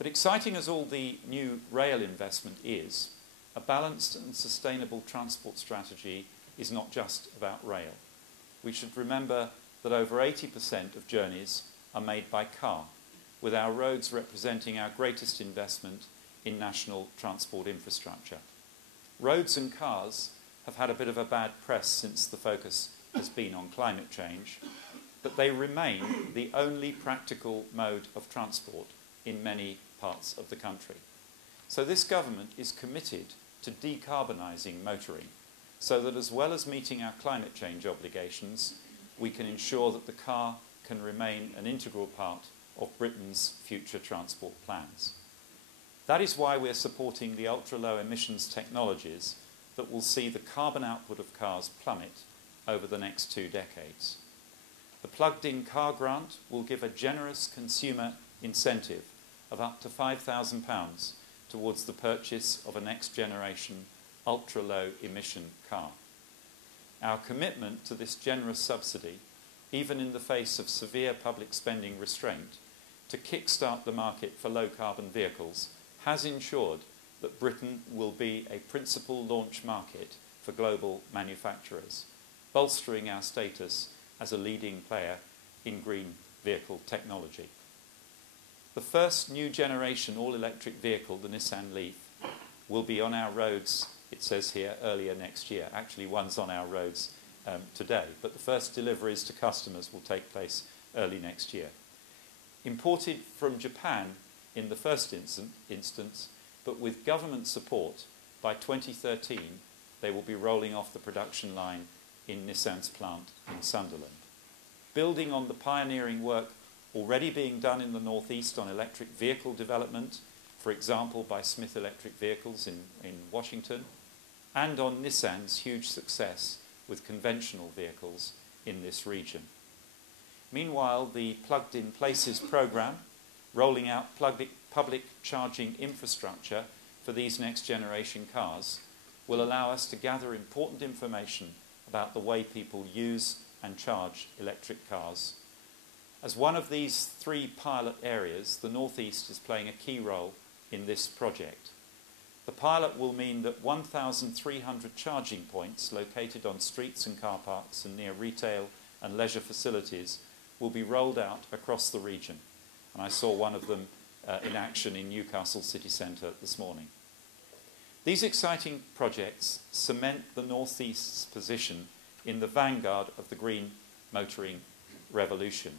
But exciting as all the new rail investment is, a balanced and sustainable transport strategy is not just about rail. We should remember that over 80% of journeys are made by car, with our roads representing our greatest investment in national transport infrastructure. Roads and cars have had a bit of a bad press since the focus has been on climate change, but they remain the only practical mode of transport in many parts of the country. So this government is committed to decarbonising motoring, so that as well as meeting our climate change obligations, we can ensure that the car can remain an integral part of Britain's future transport plans. That is why we're supporting the ultra-low emissions technologies that will see the carbon output of cars plummet over the next 2 decades. The plugged-in car grant will give a generous consumer incentive of up to £5,000 towards the purchase of a next-generation ultra-low emission car. Our commitment to this generous subsidy, even in the face of severe public spending restraint, to kickstart the market for low-carbon vehicles has ensured that Britain will be a principal launch market for global manufacturers, bolstering our status as a leading player in green vehicle technology. The first new generation all-electric vehicle, the Nissan Leaf, will be on our roads, it says here, earlier next year. Actually, one's on our roads today, but the first deliveries to customers will take place early next year. Imported from Japan in the first instance, but with government support, by 2013 they will be rolling off the production line in Nissan's plant in Sunderland. Building on the pioneering work already being done in the northeast on electric vehicle development, for example by Smith Electric Vehicles in Washington, and on Nissan's huge success with conventional vehicles in this region. Meanwhile, the Plugged in Places programme, rolling out public charging infrastructure for these next generation cars, will allow us to gather important information about the way people use and charge electric cars. As one of these 3 pilot areas, the Northeast is playing a key role in this project. The pilot will mean that 1,300 charging points located on streets and car parks and near retail and leisure facilities will be rolled out across the region. And I saw one of them in action in Newcastle city centre this morning. These exciting projects cement the Northeast's position in the vanguard of the green motoring revolution.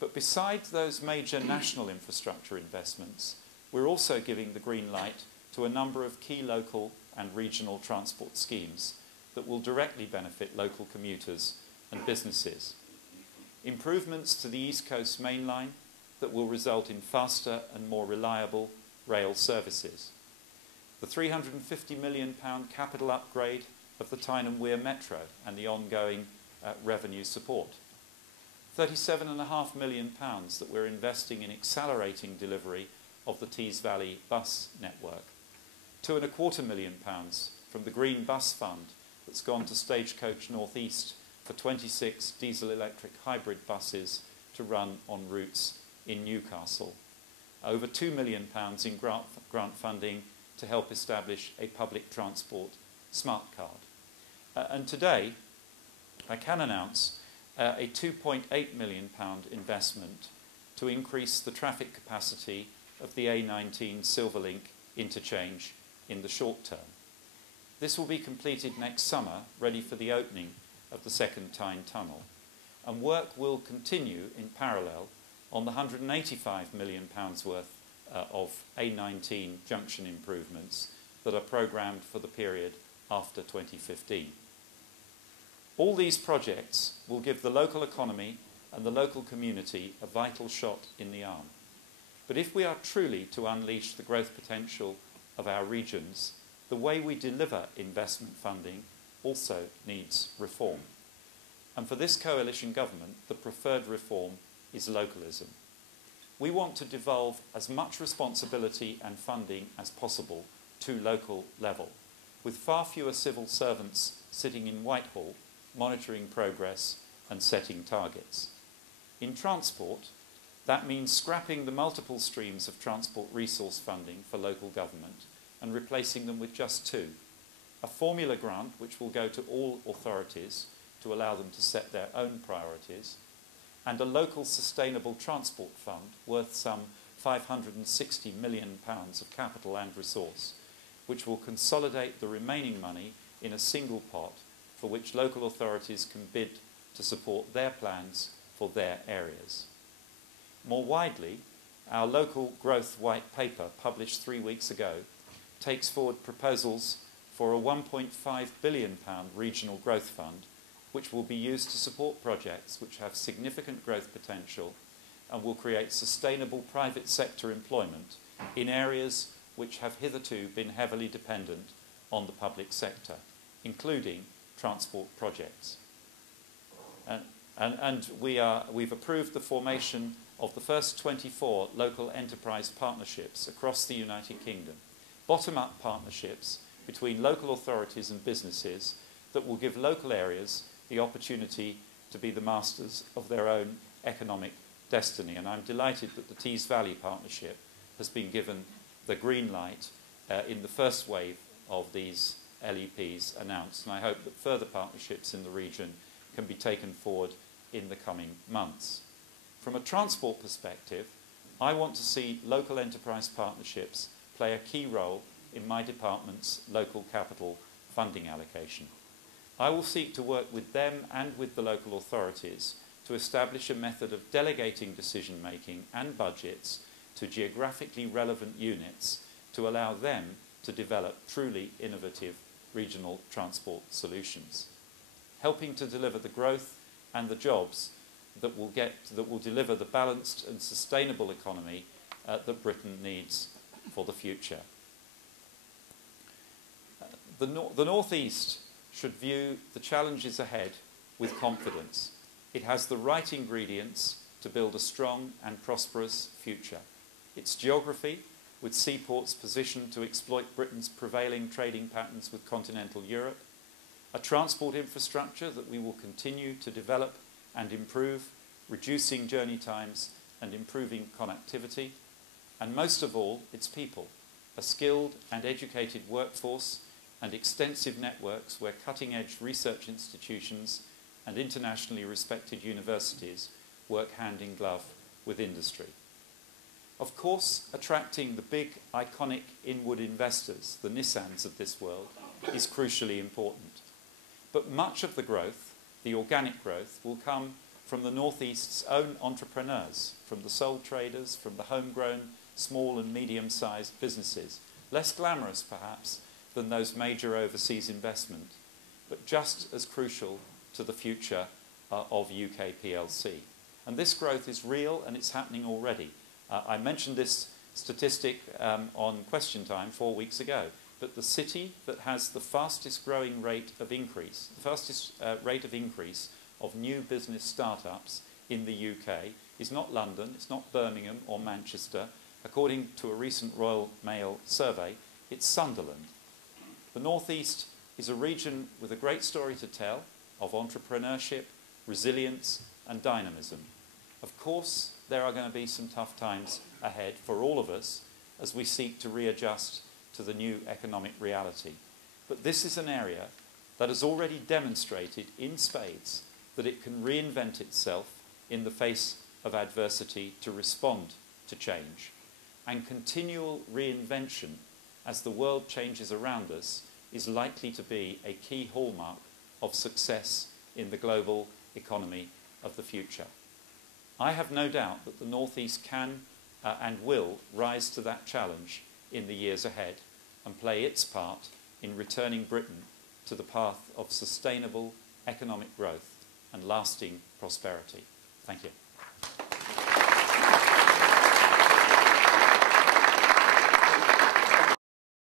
But besides those major national infrastructure investments, we're also giving the green light to a number of key local and regional transport schemes that will directly benefit local commuters and businesses. Improvements to the East Coast Main Line that will result in faster and more reliable rail services. The £350 million capital upgrade of the Tyne and Wear Metro and the ongoing revenue support. £37.5 million that we're investing in accelerating delivery of the Tees Valley bus network. £2.25 million from the Green Bus Fund that's gone to Stagecoach North East for 26 diesel-electric hybrid buses to run on routes in Newcastle. Over £2 million in grant funding to help establish a public transport smart card. And today, I can announce a £2.8 million investment to increase the traffic capacity of the A19 Silverlink interchange in the short term. This will be completed next summer, ready for the opening of the second Tyne Tunnel, and work will continue in parallel on the £185 million worth of A19 junction improvements that are programmed for the period after 2015. All these projects will give the local economy and the local community a vital shot in the arm. But if we are truly to unleash the growth potential of our regions, the way we deliver investment funding also needs reform. And for this coalition government, the preferred reform is localism. We want to devolve as much responsibility and funding as possible to local level, with far fewer civil servants sitting in Whitehall monitoring progress and setting targets. In transport, That means scrapping the multiple streams of transport resource funding for local government and replacing them with just two. A formula grant which will go to all authorities to allow them to set their own priorities, and a local sustainable transport fund worth some £560 million of capital and resource, which will consolidate the remaining money in a single pot for which local authorities can bid to support their plans for their areas. More widely, our local growth white paper, published 3 weeks ago, takes forward proposals for a £1.5 billion regional growth fund, which will be used to support projects which have significant growth potential and will create sustainable private sector employment in areas which have hitherto been heavily dependent on the public sector, including transport projects. And we've approved the formation of the first 24 local enterprise partnerships across the United Kingdom, bottom-up partnerships between local authorities and businesses that will give local areas the opportunity to be the masters of their own economic destiny. And I'm delighted that the Tees Valley Partnership has been given the green light in the first wave of these LEPs announced, and I hope that further partnerships in the region can be taken forward in the coming months. From a transport perspective, I want to see local enterprise partnerships play a key role in my department's local capital funding allocation. I will seek to work with them and with the local authorities to establish a method of delegating decision-making and budgets to geographically relevant units to allow them to develop truly innovative regional transport solutions, helping to deliver the growth and the jobs that will deliver the balanced and sustainable economy that Britain needs for the future. The North East should view the challenges ahead with confidence. It has the right ingredients to build a strong and prosperous future. Its geography, with seaports positioned to exploit Britain's prevailing trading patterns with continental Europe, a transport infrastructure that we will continue to develop and improve, reducing journey times and improving connectivity, and most of all, its people, a skilled and educated workforce and extensive networks where cutting-edge research institutions and internationally respected universities work hand in glove with industry. Of course, attracting the big, iconic inward investors, the Nissans of this world, is crucially important. But much of the growth, the organic growth, will come from the North East's own entrepreneurs, from the sole traders, from the homegrown small and medium-sized businesses, less glamorous perhaps than those major overseas investment, but just as crucial to the future of UK PLC. And this growth is real and it's happening already. I mentioned this statistic on Question Time 4 weeks ago, but the city that has the fastest growing rate of increase, the fastest rate of increase of new business startups in the UK is not London, it's not Birmingham or Manchester. According to a recent Royal Mail survey, it's Sunderland. The North East is a region with a great story to tell of entrepreneurship, resilience and dynamism. Of course, there are going to be some tough times ahead for all of us as we seek to readjust to the new economic reality. But this is an area that has already demonstrated in spades that it can reinvent itself in the face of adversity to respond to change. And continual reinvention as the world changes around us is likely to be a key hallmark of success in the global economy of the future. I have no doubt that the North East can and will rise to that challenge in the years ahead and play its part in returning Britain to the path of sustainable economic growth and lasting prosperity. Thank you.